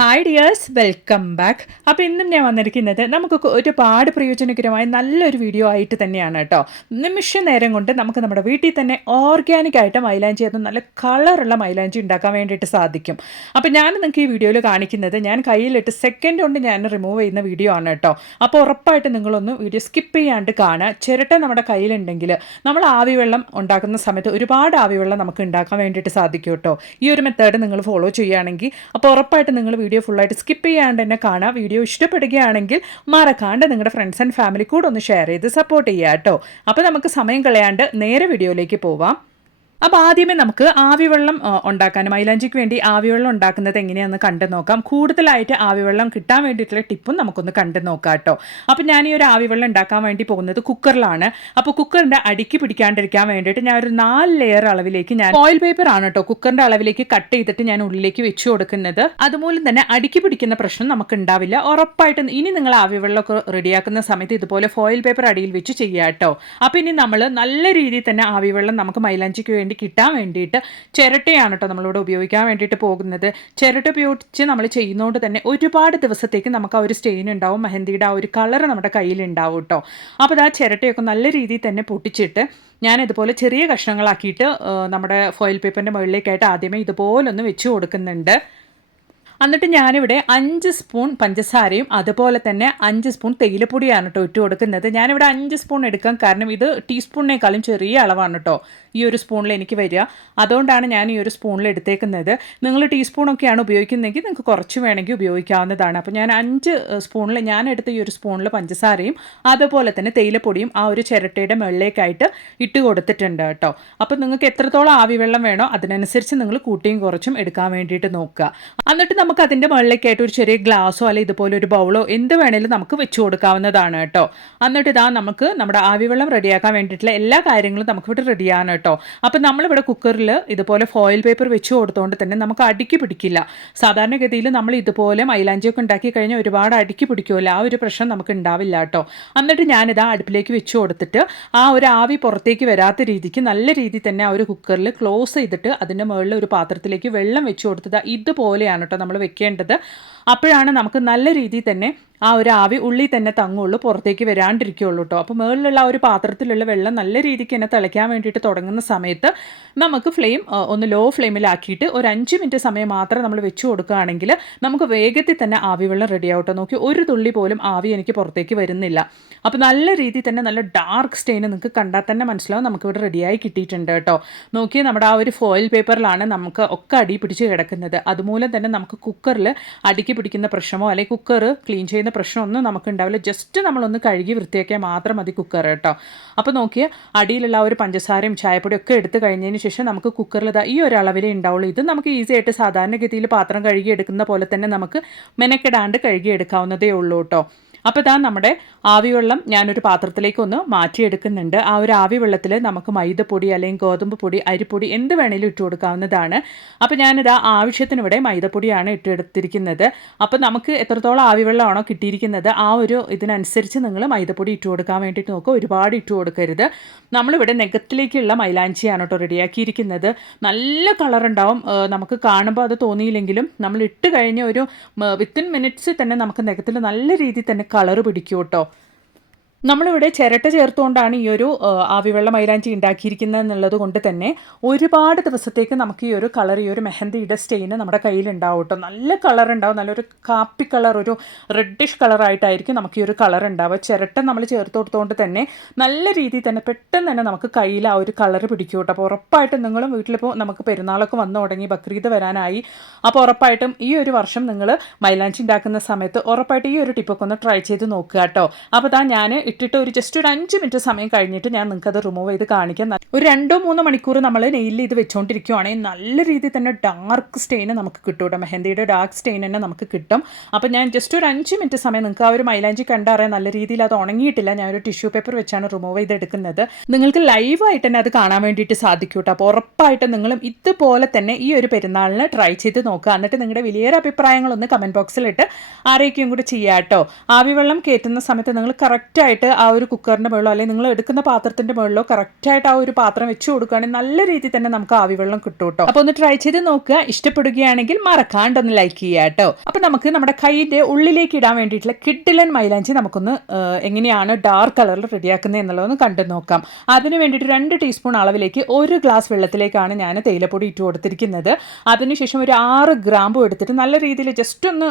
Hi dears, welcome back. അപ്പോൾ ഇന്നും ഞാൻ വന്നിരിക്കുന്നത് നമുക്ക് ഒരുപാട് പ്രയോജനകരമായ നല്ലൊരു വീഡിയോ ആയിട്ട് തന്നെയാണ് കേട്ടോ. നിമിഷ നേരം കൊണ്ട് നമുക്ക് നമ്മുടെ വീട്ടിൽ തന്നെ ഓർഗാനിക് ആയിട്ട് മൈലാഞ്ചി, അത് നല്ല കളറുള്ള മൈലാഞ്ചി ഉണ്ടാക്കാൻ വേണ്ടിയിട്ട് സാധിക്കും. അപ്പോൾ ഞാൻ നിങ്ങൾക്ക് ഈ വീഡിയോയിൽ കാണിക്കുന്നത് ഞാൻ കയ്യിലിട്ട് സെക്കൻഡ് കൊണ്ട് ഞാൻ റിമൂവ് ചെയ്യുന്ന വീഡിയോ ആണ് കേട്ടോ. അപ്പോൾ ഉറപ്പായിട്ട് നിങ്ങളൊന്ന് വീഡിയോ സ്കിപ്പ് ചെയ്യാണ്ട് കാണുക. ചിരട്ട നമ്മുടെ കയ്യിലുണ്ടെങ്കിൽ നമ്മൾ ആവിവെള്ളം ഉണ്ടാക്കുന്ന സമയത്ത് ഒരുപാട് ആവിവെള്ളം നമുക്ക് ഉണ്ടാക്കാൻ വേണ്ടിയിട്ട് സാധിക്കും കേട്ടോ. ഈ ഒരു മെത്തേഡ് നിങ്ങൾ ഫോളോ ചെയ്യുകയാണെങ്കിൽ അപ്പോൾ ഉറപ്പായിട്ട് നിങ്ങൾ വീഡിയോ ഫുള്ളായിട്ട് സ്കിപ്പ് ചെയ്യാണ്ട് തന്നെ കാണാം. വീഡിയോ ഇഷ്ടപ്പെടുകയാണെങ്കിൽ മറക്കാണ്ട് നിങ്ങളുടെ ഫ്രണ്ട്സ് ആൻഡ് ഫാമിലി കൂടെ ഒന്ന് ഷെയർ ചെയ്ത് സപ്പോർട്ട് ചെയ്യുക കേട്ടോ. അപ്പോൾ നമുക്ക് സമയം കളയാണ്ട് നേരെ വീഡിയോയിലേക്ക് പോവാം. അപ്പോൾ ആദ്യമേ നമുക്ക് ആവിവെള്ളം ഉണ്ടാക്കാൻ, മൈലാഞ്ചിക്ക് വേണ്ടി ആവിവെള്ളം ഉണ്ടാക്കുന്നത് എങ്ങനെയാണെന്ന് കണ്ടു നോക്കാം. കൂടുതലായിട്ട് ആവിവെള്ളം കിട്ടാൻ വേണ്ടിയിട്ടുള്ള ടിപ്പും നമുക്കൊന്ന് കണ്ടു നോക്കാം കേട്ടോ. അപ്പോൾ ഞാൻ ഈ ഒരു ആവിവെള്ളം ഉണ്ടാക്കാൻ വേണ്ടി പോകുന്നത് കുക്കറിലാണ്. അപ്പോൾ കുക്കറിൻ്റെ അടിക്ക് പിടിക്കാണ്ടിരിക്കാൻ വേണ്ടിയിട്ട് ഞാൻ ഒരു 4 ലെയർ അളവിലേക്ക് ഞാൻ ഫോയിൽ പേപ്പർ ആണ് കേട്ടോ കുക്കറിൻ്റെ അളവിലേക്ക് കട്ട് ചെയ്തിട്ട് ഞാൻ ഉള്ളിലേക്ക് വെച്ച് കൊടുക്കുന്നത്. അതുമൂലം തന്നെ അടിക്ക് പിടിക്കുന്ന പ്രശ്നം നമുക്ക് ഉണ്ടാവില്ല. ഉറപ്പായിട്ടും ഇനി നിങ്ങൾ ആവിവെള്ളമൊക്കെ റെഡിയാക്കുന്ന സമയത്ത് ഇതുപോലെ ഫോയിൽ പേപ്പർ അടിയിൽ വെച്ച് ചെയ്യുക കേട്ടോ. അപ്പോൾ ഇനി നമ്മൾ നല്ല രീതിയിൽ തന്നെ ആവിവെള്ളം നമുക്ക് മൈലാഞ്ചിക്ക് വേണ്ടി കിട്ടാൻ വേണ്ടിയിട്ട് ചിരട്ടയാണ് കേട്ടോ നമ്മളിവിടെ ഉപയോഗിക്കാൻ വേണ്ടിയിട്ട് പോകുന്നത്. ചിരട്ട ഉപയോഗിച്ച് നമ്മൾ ചെയ്യുന്നതുകൊണ്ട് തന്നെ ഒരുപാട് ദിവസത്തേക്ക് നമുക്ക് ആ ഒരു സ്റ്റെയിൻ ഉണ്ടാവും, മെഹന്തിയുടെ ആ ഒരു കളർ നമ്മുടെ കയ്യിൽ ഉണ്ടാവും കേട്ടോ. അപ്പോൾ ആ ചിരട്ടയൊക്കെ നല്ല രീതിയിൽ തന്നെ പൊട്ടിച്ചിട്ട് ഞാൻ ഇതുപോലെ ചെറിയ കഷ്ണങ്ങളാക്കിയിട്ട് നമ്മുടെ ഫോയിൽ പേപ്പറിൻ്റെ മുകളിലേക്കായിട്ട് ആദ്യമേ ഇതുപോലൊന്ന് വെച്ച് കൊടുക്കുന്നുണ്ട്. എന്നിട്ട് ഞാനിവിടെ 5 സ്പൂൺ പഞ്ചസാരയും അതുപോലെ തന്നെ 5 സ്പൂൺ തേയിലപ്പൊടിയാണ് കേട്ടോ ഇട്ട് കൊടുക്കുന്നത്. ഞാനിവിടെ 5 സ്പൂൺ എടുക്കാം, കാരണം ഇത് ടീസ്പൂണിനേക്കാളും ചെറിയ അളവാണ് കേട്ടോ ഈ ഒരു സ്പൂണിൽ എനിക്ക് വരിക. അതുകൊണ്ടാണ് ഞാൻ ഈ ഒരു സ്പൂണിൽ എടുത്തേക്കുന്നത്. നിങ്ങൾ ടീസ്പൂണൊക്കെയാണ് ഉപയോഗിക്കുന്നതെങ്കിൽ നിങ്ങൾക്ക് കുറച്ച് വേണമെങ്കിൽ ഉപയോഗിക്കാവുന്നതാണ്. അപ്പോൾ ഞാൻ 5 സ്പൂണിൽ ഞാൻ എടുത്ത ഈ ഒരു സ്പൂണിൽ പഞ്ചസാരയും അതുപോലെ തന്നെ തേയിലപ്പൊടിയും ആ ഒരു ചിരട്ടയുടെ മുകളിലേക്കായിട്ട് ഇട്ട് കൊടുത്തിട്ടുണ്ട് കേട്ടോ. അപ്പോൾ നിങ്ങൾക്ക് എത്രത്തോളം ആവിവെള്ളം വേണോ അതിനനുസരിച്ച് നിങ്ങൾ കൂട്ടിയും കുറച്ചും എടുക്കാൻ വേണ്ടിയിട്ട് നോക്കുക. എന്നിട്ട് നമുക്ക് അതിൻ്റെ മുകളിലേക്കായിട്ട് ഒരു ചെറിയ ഗ്ലാസ്സോ അല്ലെങ്കിൽ ഇതുപോലെ ഒരു ബൗളോ എന്ത് വേണേലും നമുക്ക് വെച്ച് കൊടുക്കാവുന്നതാണ് കേട്ടോ. എന്നിട്ട് ഇതാ നമുക്ക് നമ്മുടെ ആവിവെള്ളം റെഡിയാക്കാൻ വേണ്ടിയിട്ടുള്ള എല്ലാ കാര്യങ്ങളും നമുക്കിവിടെ റെഡിയാണ് കേട്ടോ. അപ്പം നമ്മളിവിടെ കുക്കറിൽ ഇതുപോലെ ഫോയിൽ പേപ്പർ വെച്ച് കൊടുത്തുകൊണ്ട് തന്നെ നമുക്ക് അടുക്കി പിടിക്കില്ല. സാധാരണഗതിയിൽ നമ്മൾ ഇതുപോലെ മൈലാഞ്ചിയൊക്കെ ഉണ്ടാക്കി കഴിഞ്ഞാൽ ഒരുപാട് അടുക്കി പിടിക്കുമല്ലോ, ആ ഒരു പ്രശ്നം നമുക്ക് ഉണ്ടാവില്ല കേട്ടോ. എന്നിട്ട് ഞാനിതാ അടുപ്പിലേക്ക് വെച്ച് കൊടുത്തിട്ട് ആ ഒരു ആവി പുറത്തേക്ക് വരാത്ത രീതിക്ക് നല്ല രീതിയിൽ തന്നെ ആ ഒരു കുക്കറിൽ ക്ലോസ് ചെയ്തിട്ട് അതിൻ്റെ മുകളിൽ ഒരു പാത്രത്തിലേക്ക് വെള്ളം വെച്ച് കൊടുത്തത് ഇതുപോലെയാണ് കേട്ടോ നമ്മൾ വെക്കേണ്ടത്. അപ്പോഴാണ് നമുക്ക് നല്ല രീതിയിൽ തന്നെ ആ ഒരു ആവി ഉള്ളിൽ തന്നെ തങ്ങുള്ളൂ, പുറത്തേക്ക് വരാണ്ടിരിക്കുകയുള്ളൂ കേട്ടോ. അപ്പോൾ മുകളിലുള്ള ആ ഒരു പാത്രത്തിലുള്ള വെള്ളം നല്ല രീതിക്ക് തന്നെ തിളയ്ക്കാൻ വേണ്ടിയിട്ട് തുടങ്ങുന്ന സമയത്ത് നമുക്ക് ഫ്ലെയിം ഒന്ന് ലോ ഫ്ലെയിമിലാക്കിയിട്ട് ഒരു 5 മിനിറ്റ് സമയം മാത്രം നമ്മൾ വെച്ച് കൊടുക്കുകയാണെങ്കിൽ നമുക്ക് വേഗത്തിൽ തന്നെ ആവി വെള്ളം റെഡി ആവട്ടെ. നോക്കി ഒരു തുള്ളി പോലും ആവി എനിക്ക് പുറത്തേക്ക് വരുന്നില്ല. അപ്പോൾ നല്ല രീതിയിൽ തന്നെ നല്ല ഡാർക്ക് സ്റ്റെയിൻ നിങ്ങൾക്ക് കണ്ടാൽ തന്നെ മനസ്സിലാവും നമുക്കിവിടെ റെഡിയായി കിട്ടിയിട്ടുണ്ട് കേട്ടോ. നോക്കി നമ്മുടെ ആ ഒരു ഫോയിൽ പേപ്പറിലാണ് നമുക്ക് ഒക്കെ അടി പിടിച്ച് കിടക്കുന്നത്. അതുമൂലം തന്നെ നമുക്ക് കുക്കറിൽ അടിക്ക് പിടിക്കുന്ന പ്രശ്നമോ അല്ലെങ്കിൽ കുക്കർ ക്ലീൻ ചെയ്യുന്ന പ്രശ്നമൊന്നും നമുക്ക് ഉണ്ടാവില്ല. ജസ്റ്റ് നമ്മളൊന്ന് കഴുകി വൃത്തിയാക്കിയാൽ മാത്രം മതി കുക്കർ കേട്ടോ. അപ്പോൾ നോക്കിയാൽ അടിയിലുള്ള ആ ഒരു പഞ്ചസാരയും ചായപ്പൊടിയും ഒക്കെ എടുത്ത് കഴിഞ്ഞതിന് ശേഷം നമുക്ക് കുക്കറിൽ ഈ ഒരു അളവിലേ ഉണ്ടാവുള്ളൂ. ഇത് നമുക്ക് ഈസി ആയിട്ട് സാധാരണഗതിയിൽ പാത്രം കഴുകി എടുക്കുന്ന പോലെ തന്നെ നമുക്ക് മെനക്കെടാണ്ട് കഴുകി എടുക്കാവുന്നതേ ഉള്ളൂ കേട്ടോ. അപ്പോൾ ഇതാ നമ്മുടെ ആവിവെള്ളം ഞാനൊരു പാത്രത്തിലേക്ക് ഒന്ന് മാറ്റിയെടുക്കുന്നുണ്ട്. ആ ഒരു ആവിവെള്ളത്തിൽ നമുക്ക് മൈദപ്പൊടി അല്ലെങ്കിൽ ഗോതമ്പ് പൊടി, അരിപ്പൊടി എന്ത് വേണേലും ഇട്ട് കൊടുക്കാവുന്നതാണ്. അപ്പോൾ ഞാനിതാ ആവശ്യത്തിനിവിടെ മൈദപ്പൊടിയാണ് ഇട്ടെടുത്തിരിക്കുന്നത്. അപ്പോൾ നമുക്ക് എത്രത്തോളം ആവിവെള്ളമാണോ കിട്ടിയിരിക്കുന്നത് ആ ഒരു ഇതിനനുസരിച്ച് നിങ്ങൾ മൈദപ്പൊടി ഇട്ട് കൊടുക്കാൻ വേണ്ടിയിട്ട് നോക്കുക. ഒരുപാട് ഇട്ട് കൊടുക്കരുത്. നമ്മളിവിടെ നെഗത്തിലേക്കുള്ള മൈലാഞ്ചിയാണ് കേട്ടോ റെഡിയാക്കിയിരിക്കുന്നത്. നല്ല കളറുണ്ടാവും, നമുക്ക് കാണുമ്പോൾ അത് തോന്നിയില്ലെങ്കിലും നമ്മൾ ഇട്ട് കഴിഞ്ഞ ഒരു വിത്തിൻ മിനിറ്റ്സിൽ തന്നെ നമുക്ക് നെഗത്തിൽ നല്ല രീതിയിൽ തന്നെ കളറ് പിടിക്കും കേട്ടോ. നമ്മളിവിടെ ചിരട്ട ചേർത്തുകൊണ്ടാണ് ഈ ഒരു ആവിവെള്ള മൈലാഞ്ചി ഉണ്ടാക്കിയിരിക്കുന്നത് എന്നുള്ളത് കൊണ്ട് തന്നെ ഒരുപാട് ദിവസത്തേക്ക് നമുക്ക് ഈ ഒരു കളർ, ഈ ഒരു മെഹന്തിയുടെ സ്റ്റെയിന് നമ്മുടെ കയ്യിലുണ്ടാവും കേട്ടോ. നല്ല കളർ ഉണ്ടാവും, നല്ലൊരു കാപ്പി കളർ, ഒരു റെഡിഷ് കളറായിട്ടായിരിക്കും നമുക്ക് ഈ ഒരു കളർ ഉണ്ടാവുക. ചിരട്ട നമ്മൾ ചേർത്ത് കൊടുത്തുകൊണ്ട് തന്നെ നല്ല രീതിയിൽ തന്നെ പെട്ടെന്ന് തന്നെ നമുക്ക് കയ്യിൽ ആ ഒരു കളർ പിടിക്കും കേട്ടോ. അപ്പോൾ ഉറപ്പായിട്ടും നിങ്ങളും വീട്ടിലിപ്പോൾ നമുക്ക് പെരുന്നാളൊക്കെ വന്നു തുടങ്ങി, ബക്രീദ് വരാനായി. അപ്പോൾ ഉറപ്പായിട്ടും ഈ ഒരു വർഷം നിങ്ങൾ മൈലാഞ്ചി ഉണ്ടാക്കുന്ന സമയത്ത് ഉറപ്പായിട്ട് ഈ ഒരു ടിപ്പൊക്കെ ഒന്ന് ട്രൈ ചെയ്ത് നോക്കുക കേട്ടോ. അപ്പോൾ ഞാൻ ഇട്ടിട്ട് ജസ്റ്റ് ഒരു 5 മിനിറ്റ് സമയം കഴിഞ്ഞിട്ട് ഞാൻ നിങ്ങൾക്കത് റിമൂവ് ചെയ്ത് കാണിക്കാം. ഒരു 2-3 മണിക്കൂർ നമ്മൾ നെയിൽ ഇത് വെച്ചുകൊണ്ടിരിക്കുകയാണെങ്കിൽ നല്ല രീതിയിൽ തന്നെ ഡാർക്ക് സ്റ്റെയിൻ നമുക്ക് കിട്ടും കേട്ടോ. മെഹന്തിയുടെ ഡാർക്ക് സ്റ്റെയിൻ തന്നെ നമുക്ക് കിട്ടും. അപ്പോൾ ഞാൻ ജസ്റ്റ് ഒരു 5 മിനിറ്റ് സമയം, നിങ്ങൾക്ക് ആ ഒരു മൈലാഞ്ചി കണ്ടറിയാൻ നല്ല രീതിയിൽ അത് ഉണങ്ങിയിട്ടില്ല, ഞാനൊരു ടിഷ്യൂ പേപ്പർ വെച്ചാണ് റിമൂവ് ചെയ്തെടുക്കുന്നത്. നിങ്ങൾക്ക് ലൈവായിട്ട് തന്നെ അത് കാണാൻ വേണ്ടിയിട്ട് സാധിക്കും കേട്ടോ. അപ്പോൾ ഉറപ്പായിട്ടും നിങ്ങളും ഇതുപോലെ തന്നെ ഈ ഒരു പെരുന്നാളിന് ട്രൈ ചെയ്ത് നോക്കുക. എന്നിട്ട് നിങ്ങളുടെ വലിയൊരു അഭിപ്രായങ്ങളൊന്ന് കമൻറ്റ് ബോക്സിലിട്ട് ആരെയൊക്കെയും കൂടി ചെയ്യാം കേട്ടോ. ആവിവെള്ളം കയറ്റുന്ന സമയത്ത് നിങ്ങൾ കറക്റ്റായിട്ട് കറക്റ്റായിട്ട് ആ ഒരു കുക്കറിൻ്റെ മുകളിലോ അല്ലെങ്കിൽ നിങ്ങൾ എടുക്കുന്ന പാത്രത്തിൻ്റെ മുകളിലോ കറക്റ്റായിട്ട് ആ ഒരു പാത്രം വെച്ച് കൊടുക്കുകയാണെങ്കിൽ നല്ല രീതിയിൽ തന്നെ നമുക്ക് ആവി വെള്ളം കിട്ടും കേട്ടോ. അപ്പോൾ ഒന്ന് ട്രൈ ചെയ്ത് നോക്കുക. ഇഷ്ടപ്പെടുകയാണെങ്കിൽ മറക്കാണ്ടൊന്ന് ലൈക്ക് ചെയ്യുക കേട്ടോ. അപ്പോൾ നമുക്ക് നമ്മുടെ കൈയിൻ്റെ ഉള്ളിലേക്ക് ഇടാൻ വേണ്ടിയിട്ടുള്ള കിഡിലൻ മൈലാഞ്ചി നമുക്കൊന്ന് എങ്ങനെയാണ് ഡാർക്ക് കളറിൽ റെഡിയാക്കുന്നത് എന്നുള്ളതൊന്ന് കണ്ടു നോക്കാം. അതിന് വേണ്ടിയിട്ട് 2 ടീസ്പൂൺ അളവിലേക്ക് 1 ഗ്ലാസ് വെള്ളത്തിലേക്കാണ് ഞാൻ തേയിലപ്പൊടി ഇട്ട് കൊടുത്തിരിക്കുന്നത്. അതിനുശേഷം ഒരു 6 ഗ്രാമ്പും എടുത്തിട്ട് നല്ല രീതിയിൽ ജസ്റ്റ് ഒന്ന്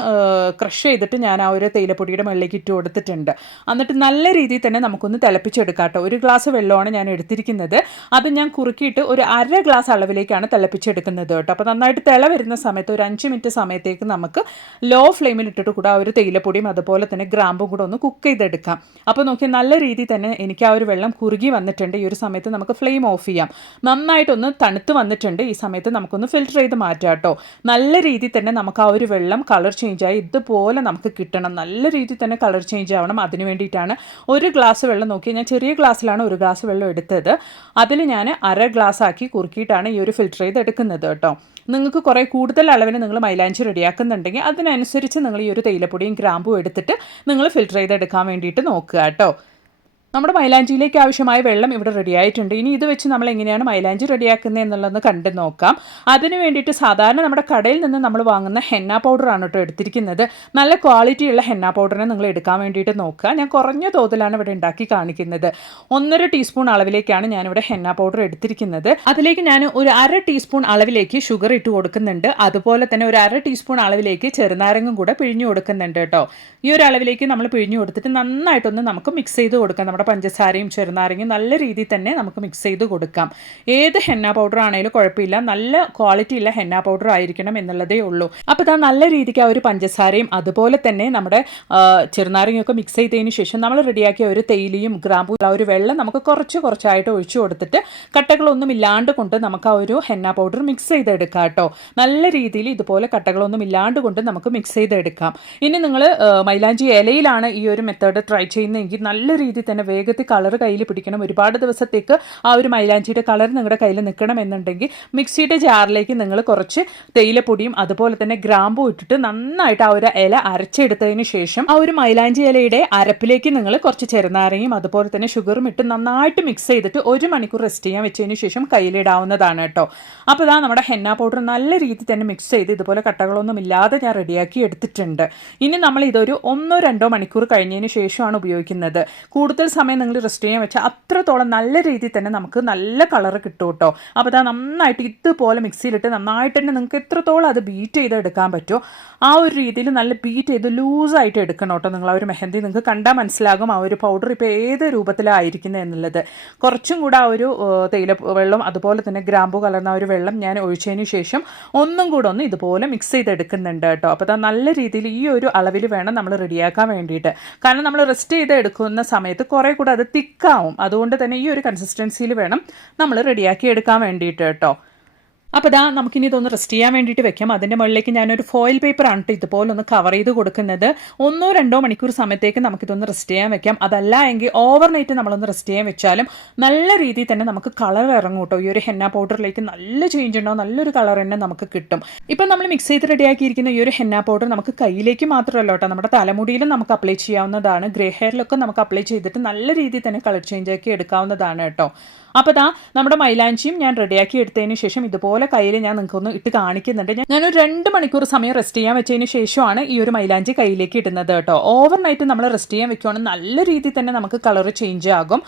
ക്രഷ് ചെയ്തിട്ട് ഞാൻ ആ ഒരു തേയിലപ്പൊടിയുടെ മുകളിലേക്ക് ഇട്ട് കൊടുത്തിട്ടുണ്ട്. എന്നിട്ട് നല്ല രീതിയിൽ തന്നെ നമുക്കൊന്ന് തിളപ്പിച്ചെടുക്കാം കേട്ടോ. 1 ഗ്ലാസ് വെള്ളമാണ് ഞാൻ എടുത്തിരിക്കുന്നത്. അത് ഞാൻ കുറുക്കിയിട്ട് ഒരു 1/2 ഗ്ലാസ് അളവിലേക്കാണ് തിളപ്പിച്ചെടുക്കുന്നത് കേട്ടോ. അപ്പോൾ നന്നായിട്ട് തിള വരുന്ന സമയത്ത് ഒരു 5 മിനിറ്റ് സമയത്തേക്ക് നമുക്ക് ലോ ഫ്ലെയിമിൽ ഇട്ടിട്ട് കൂടെ ആ ഒരു തേയിലപ്പൊടിയും അതുപോലെ തന്നെ ഗ്രാമ്പും കൂടെ ഒന്ന് കുക്ക് ചെയ്തെടുക്കാം. അപ്പോൾ നോക്കി നല്ല രീതിയിൽ തന്നെ എനിക്ക് ആ ഒരു വെള്ളം കുറുകി വന്നിട്ടുണ്ട്. ഈ ഒരു സമയത്ത് നമുക്ക് ഫ്ലെയിം ഓഫ് ചെയ്യാം. നന്നായിട്ടൊന്ന് തണുത്ത് വന്നിട്ടുണ്ട്. ഈ സമയത്ത് നമുക്കൊന്ന് ഫിൽറ്റർ ചെയ്ത് മാറ്റാം കേട്ടോ. നല്ല രീതിയിൽ തന്നെ നമുക്ക് ആ ഒരു വെള്ളം കളർ ചേഞ്ചായി ഇതുപോലെ നമുക്ക് കിട്ടണം. നല്ല രീതിയിൽ തന്നെ കളർ ചേഞ്ച് ആവണം. അതിന് വേണ്ടിയിട്ടാണ് 1 ഗ്ലാസ് വെള്ളം നോക്കി, ഞാൻ ചെറിയ ഗ്ലാസ്സിലാണ് 1 ഗ്ലാസ് വെള്ളം എടുത്തത്. അതിൽ ഞാൻ 1/2 ഗ്ലാസ് ആക്കി കുറുക്കിയിട്ടാണ് ഈ ഒരു ഫിൽറ്റർ ചെയ്ത് എടുക്കുന്നത് കേട്ടോ. നിങ്ങൾക്ക് കുറേ കൂടുതൽ അളവിന് നിങ്ങൾ മൈലാഞ്ചി റെഡിയാക്കുന്നുണ്ടെങ്കിൽ അതിനനുസരിച്ച് നിങ്ങൾ ഈ ഒരു തേയിലപ്പൊടിയും ഗ്രാമ്പും എടുത്തിട്ട് നിങ്ങൾ ഫിൽറ്റർ ചെയ്തെടുക്കാൻ വേണ്ടിയിട്ട് നോക്കുക കേട്ടോ. നമ്മുടെ മൈലാഞ്ചിയിലേക്ക് ആവശ്യമായ വെള്ളം ഇവിടെ റെഡി ആയിട്ടുണ്ട്. ഇനി ഇത് വെച്ച് നമ്മൾ എങ്ങനെയാണ് മൈലാഞ്ചി റെഡിയാക്കുന്നത് എന്നുള്ളതൊന്ന് കണ്ടു നോക്കാം. അതിന് വേണ്ടിയിട്ട് സാധാരണ നമ്മുടെ കടയിൽ നിന്ന് നമ്മൾ വാങ്ങുന്ന ഹെന്ന പൗഡറാണ് കേട്ടോ എടുത്തിരിക്കുന്നത്. നല്ല ക്വാളിറ്റിയുള്ള ഹെന്ന പൗഡറിനെ നിങ്ങൾ എടുക്കാൻ വേണ്ടിയിട്ട് നോക്കുക. ഞാൻ കുറഞ്ഞ തോതിലാണ് ഇവിടെ ഉണ്ടാക്കി കാണിക്കുന്നത്. 1.5 ടീസ്പൂൺ അളവിലേക്കാണ് ഞാനിവിടെ ഹെന്ന പൗഡർ എടുത്തിരിക്കുന്നത്. അതിലേക്ക് ഞാൻ ഒരു 1/2 ടീസ്പൂൺ അളവിലേക്ക് ഷുഗർ ഇട്ട് കൊടുക്കുന്നുണ്ട്. അതുപോലെ തന്നെ ഒരു 1/2 ടീസ്പൂൺ അളവിലേക്ക് ചെറുനാരങ്ങും കൂടെ പിഴിഞ്ഞു കൊടുക്കുന്നുണ്ട് കേട്ടോ. ഈ ഒരു അളവിലേക്ക് നമ്മൾ പിഴിഞ്ഞു കൊടുത്തിട്ട് നന്നായിട്ടൊന്ന് നമുക്ക് മിക്സ് ചെയ്ത് കൊടുക്കാം. നമ്മുടെ പഞ്ചസാരയും ചെറുനാരങ്ങയും നല്ല രീതിയിൽ തന്നെ നമുക്ക് മിക്സ് ചെയ്ത് കൊടുക്കാം. ഏത് ഹെന്ന പൗഡർ ആണെങ്കിലും കുഴപ്പമില്ല, നല്ല ക്വാളിറ്റിയുള്ള ഹെന്ന പൗഡർ ആയിരിക്കണം എന്നുള്ളതേ ഉള്ളൂ. അപ്പോൾ ഇതാ നല്ല രീതിക്ക് ആ ഒരു പഞ്ചസാരയും അതുപോലെ തന്നെ നമ്മുടെ ചെറുനാരങ്ങയൊക്കെ മിക്സ് ചെയ്തതിന് ശേഷം നമ്മൾ റെഡിയാക്കിയ ഒരു തേയിലയും ഗ്രാമ്പും ആ ഒരു വെള്ളം നമുക്ക് കുറച്ചായിട്ട് ഒഴിച്ചു കൊടുത്തിട്ട് കട്ടകളൊന്നും ഇല്ലാണ്ട് കൊണ്ട് നമുക്ക് ആ ഒരു ഹെന്ന പൗഡർ മിക്സ് ചെയ്തെടുക്കാം കേട്ടോ. നല്ല രീതിയിൽ ഇതുപോലെ കട്ടകളൊന്നും ഇല്ലാണ്ട് കൊണ്ട് നമുക്ക് മിക്സ് ചെയ്തെടുക്കാം. ഇനി നിങ്ങൾ മൈലാഞ്ചി ഇലയിലാണ് ഈ ഒരു മെത്തേഡ് ട്രൈ ചെയ്യുന്നതെങ്കിൽ നല്ല രീതിയിൽ തന്നെ വേഗത്തിൽ കളർ കയ്യിൽ പിടിക്കണം. ഒരുപാട് ദിവസത്തേക്ക് ആ ഒരു മൈലാഞ്ചിയുടെ കളർ നിങ്ങളുടെ കയ്യിൽ നിൽക്കണം എന്നുണ്ടെങ്കിൽ മിക്സിയുടെ ജാറിലേക്ക് നിങ്ങൾ കുറച്ച് തേയിലപ്പൊടിയും അതുപോലെ തന്നെ ഗ്രാമ്പും ഇട്ടിട്ട് നന്നായിട്ട് ആ ഒരു ഇല അരച്ചെടുത്തതിന് ശേഷം ആ ഒരു മൈലാഞ്ചി ഇലയുടെ അരപ്പിലേക്ക് നിങ്ങൾ കുറച്ച് ചെറുനാരങ്ങയും അതുപോലെ തന്നെ ഷുഗറും ഇട്ട് നന്നായിട്ട് മിക്സ് ചെയ്തിട്ട് 1 മണിക്കൂർ റെസ്റ്റ് ചെയ്യാൻ വെച്ചതിന് ശേഷം കയ്യിലിടാവുന്നതാണ് കേട്ടോ. അപ്പോൾ ഇതാ നമ്മുടെ ഹെന്ന പൗഡർ നല്ല രീതിയിൽ തന്നെ മിക്സ് ചെയ്ത് ഇതുപോലെ കട്ടകളൊന്നും ഇല്ലാതെ ഞാൻ റെഡിയാക്കി എടുത്തിട്ടുണ്ട്. ഇനി നമ്മൾ ഇതൊരു 1-2 മണിക്കൂർ കഴിഞ്ഞതിന് ശേഷമാണ് ഉപയോഗിക്കുന്നത്. കൂടുതൽ സമയം നിങ്ങൾ റെസ്റ്റ് ചെയ്യാൻ വെച്ചാൽ അത്രത്തോളം നല്ല രീതിയിൽ തന്നെ നമുക്ക് നല്ല കളർ കിട്ടും കേട്ടോ. അപ്പോൾ അത് നന്നായിട്ട് ഇതുപോലെ മിക്സിയിലിട്ട് നന്നായിട്ട് തന്നെ നിങ്ങൾക്ക് എത്രത്തോളം അത് ബീറ്റ് ചെയ്ത് എടുക്കാൻ പറ്റുമോ ആ ഒരു രീതിയിൽ നല്ല ബീറ്റ് ചെയ്ത് ലൂസായിട്ട് എടുക്കണം കേട്ടോ. നിങ്ങൾ ആ ഒരു മെഹന്തി നിങ്ങൾക്ക് കണ്ടാൽ മനസ്സിലാകും ആ ഒരു പൗഡർ ഇപ്പോൾ ഏത് രൂപത്തിലായിരിക്കുന്നത് എന്നുള്ളത്. കുറച്ചും കൂടെ ആ ഒരു തേയില വെള്ളം അതുപോലെ തന്നെ ഗ്രാമ്പു കലർന്ന ഒരു വെള്ളം ഞാൻ ഒഴിച്ചതിന് ശേഷം ഒന്നും കൂടെ ഒന്ന് ഇതുപോലെ മിക്സ് ചെയ്തെടുക്കുന്നുണ്ട് കേട്ടോ. അപ്പോൾ അത് നല്ല രീതിയിൽ ഈ ഒരു അളവിൽ വേണം നമ്മൾ റെഡിയാക്കാൻ വേണ്ടിയിട്ട്. കാരണം നമ്മൾ റെസ്റ്റ് ചെയ്ത് എടുക്കുന്ന സമയത്ത് കുറേ കൂടെ അത് തിക്കാവും. അതുകൊണ്ട് തന്നെ ഈ ഒരു കൺസിസ്റ്റൻസിയിൽ വേണം നമ്മൾ റെഡിയാക്കി എടുക്കാൻ വേണ്ടിയിട്ട് കേട്ടോ. അപ്പോൾ ഇതാ നമുക്കിനി ഇതൊന്ന് റെസ്റ്റ് ചെയ്യാൻ വേണ്ടിയിട്ട് വെക്കാം. അതിൻ്റെ മുകളിലേക്ക് ഞാനൊരു ഫോയിൽ പേപ്പറാണ് കേട്ടോ ഇതുപോലെ ഒന്ന് കവർ ചെയ്ത് കൊടുക്കുന്നത്. 1-2 മണിക്കൂർ സമയത്തേക്ക് നമുക്കിതൊന്ന് റെസ്റ്റ് ചെയ്യാൻ വെക്കാം. അതല്ല എങ്കിൽ ഓവർനൈറ്റ് നമ്മളൊന്ന് റെസ്റ്റ് ചെയ്യാൻ വെച്ചാലും നല്ല രീതിയിൽ തന്നെ നമുക്ക് കളർ ഇറങ്ങും കേട്ടോ. ഈ ഒരു ഹെന്ന പൗഡറിലേക്ക് നല്ല ചേഞ്ച് ഉണ്ടാവും, നല്ലൊരു കളർ തന്നെ നമുക്ക് കിട്ടും. ഇപ്പം നമ്മൾ മിക്സ് ചെയ്ത് റെഡിയാക്കിയിരിക്കുന്ന ഈ ഒരു ഹെന്ന പൗഡർ നമുക്ക് കയ്യിലേക്ക് മാത്രമല്ല കേട്ടോ, നമ്മുടെ തലമുടിയിലും നമുക്ക് അപ്ലൈ ചെയ്യാവുന്നതാണ്. ഗ്രേ ഹെയറിലൊക്കെ നമുക്ക് അപ്ലൈ ചെയ്തിട്ട് നല്ല രീതിയിൽ തന്നെ കളർ ചേഞ്ച് ആക്കി എടുക്കാവുന്നതാണ് കേട്ടോ. അപ്പോൾ ഇതാ നമ്മുടെ മൈലാഞ്ചിയും ഞാൻ റെഡിയാക്കി എടുത്തതിന് ശേഷം ഇതുപോലെ കയ്യിൽ ഞാൻ നിങ്ങൾക്കൊന്ന് ഇട്ട് കാണിക്കുന്നുണ്ട്. ഞാനൊരു 2 മണിക്കൂർ സമയം റെസ്റ്റ് ചെയ്യാൻ വെച്ചതിന് ശേഷമാണ് ഈ ഒരു മൈലാഞ്ചി കയ്യിലേക്ക് ഇടുന്നത് കേട്ടോ. ഓവർനൈറ്റ് നമ്മൾ റെസ്റ്റ് ചെയ്യാൻ വെക്കുവാണെങ്കിൽ നല്ല രീതിയിൽ തന്നെ നമുക്ക് കളർ ചേഞ്ച് ആകും.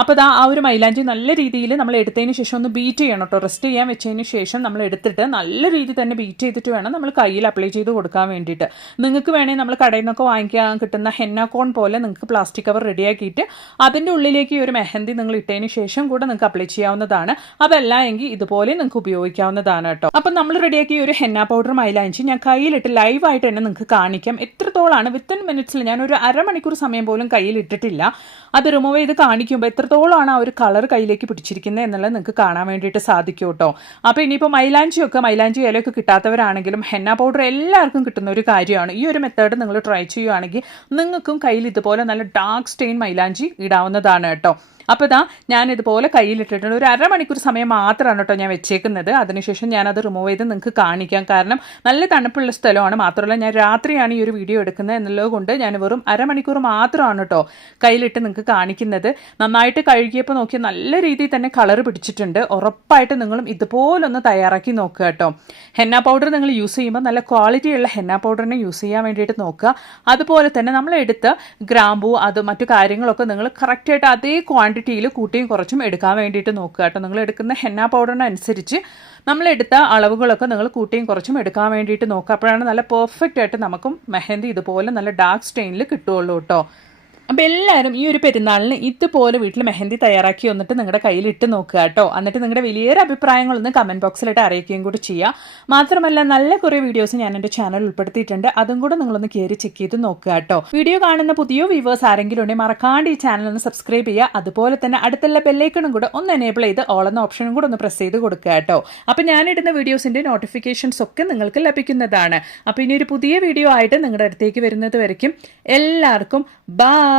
അപ്പോൾ ഇതാ ആ ഒരു മൈലാഞ്ചി നല്ല രീതിയിൽ നമ്മൾ എടുത്തതിന് ശേഷം ഒന്ന് ബീറ്റ് ചെയ്യണം കേട്ടോ. റെസ്റ്റ് ചെയ്യാൻ വെച്ചതിന് ശേഷം നമ്മൾ എടുത്തിട്ട് നല്ല രീതിയിൽ തന്നെ ബീറ്റ് ചെയ്തിട്ട് വേണം നമ്മൾ കയ്യിൽ അപ്ലൈ ചെയ്ത് കൊടുക്കാൻ വേണ്ടിയിട്ട്. നിങ്ങൾക്ക് വേണമെങ്കിൽ നമ്മൾ കടയിൽ നിന്നൊക്കെ വാങ്ങിക്കാൻ കിട്ടുന്ന ഹെന്ന കോൺ പോലെ നിങ്ങൾക്ക് പ്ലാസ്റ്റിക് കവർ റെഡിയാക്കിയിട്ട് അതിൻ്റെ ഉള്ളിലേക്ക് ഈ ഒരു മെഹന്തി നിങ്ങൾ ഇട്ടതിന് ശേഷം കൂടെ നിങ്ങൾക്ക് അപ്ലൈ ചെയ്യാവുന്നതാണ്. അതല്ല എങ്കിൽ ഇതുപോലെ നിങ്ങൾക്ക് ഉപയോഗിക്കാവുന്നതാണ് കേട്ടോ. അപ്പം നമ്മൾ റെഡിയാക്കിയ ഒരു ഹെന്ന പൗഡർ മൈലാഞ്ചി ഞാൻ കയ്യിലിട്ട് ലൈവായിട്ട് തന്നെ നിങ്ങൾക്ക് കാണിക്കാം. എത്രത്തോളാണ് വിത്തിൻ മിനിറ്റ്സിൽ ഞാനൊരു 1/2 മണിക്കൂർ സമയം പോലും കയ്യിൽ ഇട്ടിട്ടില്ല. അത് റിമൂവ് ചെയ്ത് കാണിക്കുമ്പോൾ എത്രത്തോളമാണ് ആ ഒരു കളർ കയ്യിലേക്ക് പിടിച്ചിരിക്കുന്നത് എന്നുള്ളത് നിങ്ങൾക്ക് കാണാൻ വേണ്ടിയിട്ട് സാധിക്കും കേട്ടോ. അപ്പോൾ ഇനിയിപ്പോൾ മൈലാഞ്ചി ഇലയൊക്കെ കിട്ടാത്തവരാണെങ്കിലും ഹെന്ന പൗഡർ എല്ലാവർക്കും കിട്ടുന്ന ഒരു കാര്യമാണ്. ഈ ഒരു മെത്തേഡ് നിങ്ങൾ ട്രൈ ചെയ്യുകയാണെങ്കിൽ നിങ്ങൾക്കും കയ്യിൽ ഇതുപോലെ നല്ല ഡാർക്ക് സ്റ്റെയിൻ മൈലാഞ്ചി ഇടാവുന്നതാണ് കേട്ടോ. അപ്പോൾ ഇതാ ഞാനിതുപോലെ കയ്യിലിട്ടിട്ടുണ്ട്. ഒരു അരമണിക്കൂർ സമയം മാത്രമാണ് കേട്ടോ ഞാൻ വെച്ചേക്കുന്നത്. അതിനുശേഷം ഞാനത് റിമൂവ് ചെയ്ത് നിങ്ങൾക്ക് കാണിക്കാം. കാരണം നല്ല തണുപ്പുള്ള സ്ഥലമാണ്. മാത്രമല്ല ഞാൻ രാത്രിയാണ് ഈ ഒരു വീഡിയോ എടുക്കുന്നത് എന്നുള്ളത് കൊണ്ട് ഞാൻ വെറും അരമണിക്കൂർ മാത്രമാണ് കേട്ടോ കയ്യിലിട്ട് നിങ്ങൾക്ക് കാണിക്കുന്നത്. നന്നായിട്ട് കഴുകിയപ്പോൾ നോക്കിയാൽ നല്ല രീതിയിൽ തന്നെ കളർ പിടിച്ചിട്ടുണ്ട്. ഉറപ്പായിട്ട് നിങ്ങളും ഇതുപോലൊന്ന് തയ്യാറാക്കി നോക്കുക കേട്ടോ. ഹെന്ന പൗഡർ നിങ്ങൾ യൂസ് ചെയ്യുമ്പോൾ നല്ല ക്വാളിറ്റിയുള്ള ഹെന്ന പൗഡറിനെ യൂസ് ചെയ്യാൻ വേണ്ടിയിട്ട് നോക്കുക. അതുപോലെ തന്നെ നമ്മളെടുത്ത ഗ്രാമ്പൂ അത് മറ്റു കാര്യങ്ങളൊക്കെ നിങ്ങൾ കറക്റ്റായിട്ട് അതേ ക്വാണ്ടിറ്റിയിൽ കൂട്ടിയും കുറച്ചും എടുക്കാൻ വേണ്ടിയിട്ട് നോക്കുക കേട്ടോ. നിങ്ങൾ എടുക്കുന്ന ഹെന്ന പൗഡറിനനുസരിച്ച് നമ്മളെടുത്ത അളവുകളൊക്കെ നിങ്ങൾ കൂട്ടിയും കുറച്ചും എടുക്കാൻ വേണ്ടിയിട്ട് നോക്കുക. അപ്പോഴാണ് നല്ല പെർഫെക്റ്റ് ആയിട്ട് നമുക്കും മെഹന്തി ഇതുപോലെ നല്ല ഡാർക്ക് സ്റ്റെയിനിൽ കിട്ടുകയുള്ളൂ കേട്ടോ. അപ്പോൾ എല്ലാവരും ഈ ഒരു പെരുന്നാളിന് ഇതുപോലെ വീട്ടിൽ മെഹന്തി തയ്യാറാക്കി വന്നിട്ട് നിങ്ങളുടെ കയ്യിൽ ഇട്ട് നോക്കുക കേട്ടോ. എന്നിട്ട് നിങ്ങളുടെ വലിയൊരു അഭിപ്രായങ്ങളൊന്ന് കമൻറ്റ് ബോക്സിലിട്ട് അറിയിക്കുകയും കൂടി ചെയ്യുക. മാത്രമല്ല നല്ല കുറേ വീഡിയോസ് ഞാൻ എൻ്റെ ചാനൽ ഉൾപ്പെടുത്തിയിട്ടുണ്ട്. അതും കൂടെ നിങ്ങളൊന്ന് കയറി ചെക്ക് ചെയ്ത് നോക്കുക കേട്ടോ. വീഡിയോ കാണുന്ന പുതിയ വ്യൂവേഴ്സ് ആരെങ്കിലും ഉണ്ടെങ്കിൽ മറക്കാണ്ട് ഈ ചാനൽ ഒന്ന് സബ്സ്ക്രൈബ് ചെയ്യുക. അതുപോലെ തന്നെ അടുത്തുള്ള ബെല്ലൈക്കണും കൂടെ ഒന്ന് എനേബിൾ ചെയ്ത് ഓൾ എന്ന ഓപ്ഷനും കൂടെ ഒന്ന് പ്രസ് ചെയ്ത് കൊടുക്കുക കേട്ടോ. അപ്പോൾ ഞാനിടുന്ന വീഡിയോസിൻ്റെ നോട്ടിഫിക്കേഷൻസ് ഒക്കെ നിങ്ങൾക്ക് ലഭിക്കുന്നതാണ്. അപ്പോൾ ഇനി ഒരു പുതിയ വീഡിയോ ആയിട്ട് നിങ്ങളുടെ അടുത്തേക്ക് വരുന്നത് വരയ്ക്കും എല്ലാവർക്കും ബൈ.